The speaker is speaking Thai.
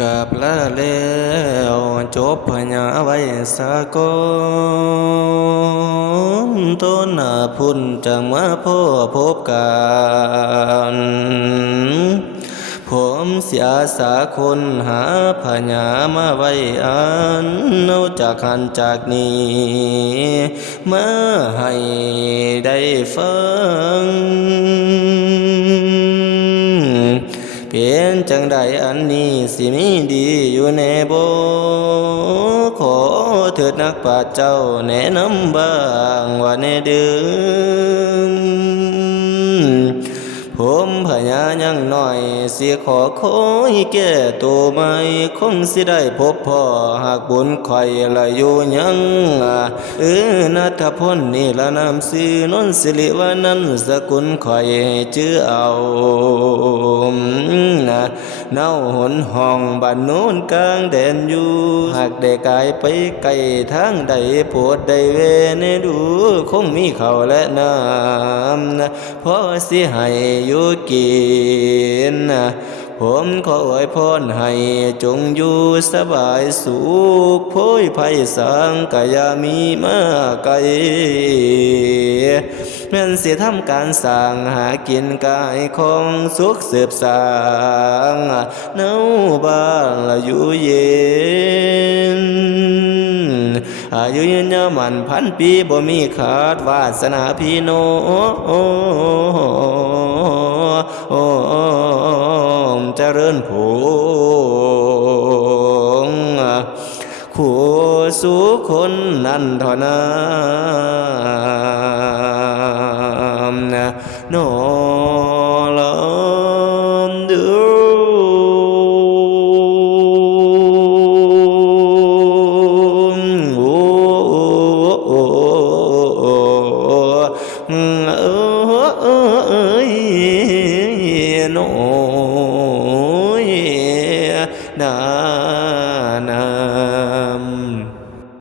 กับลาแล้วจบพญาไว้สากลต้นพุ่นจังมาพ่อพบกันผมเสียสาคนหาพญามาไว้อันเอาจากหันจากนี้มาให้ได้ฟังเป็นจังใดอันนี้สิมีดีอยู่ในบ่ขอเถิดนักปราชญ์เจ้าแนะนำบ้างว่าในเดือนผมพญายังน้อยสิขอแก้ตัวใหม่คงสิได้พบพ่อหากบุญข่อยละอยู่ยังนัทพลนี่ละนามชื่อนนสิริวานันท์สกุลข่อยชื่อเอาเน่าหนห้องบ้านโน้นกลางแดนอยู่หากได้กายไปไกลทางใดโปรดได้เวในดูคงมีข้าวและน้ำพอสิให้อยู่กินผมขออวยพรให้จงอยู่สบายสุขโพยภัยสังกายามีมาไกลแม่นสิทำการสร้างหากินกายของสุขสืบสร้างเนาบ้านละอยู่เย็นอายุยืนยาวมันพันปีบ่มีขาดวาสนาพี่น้องเจริญผงคู่สู่คนนั้นเท่านั้นนอลำดูน้อยนา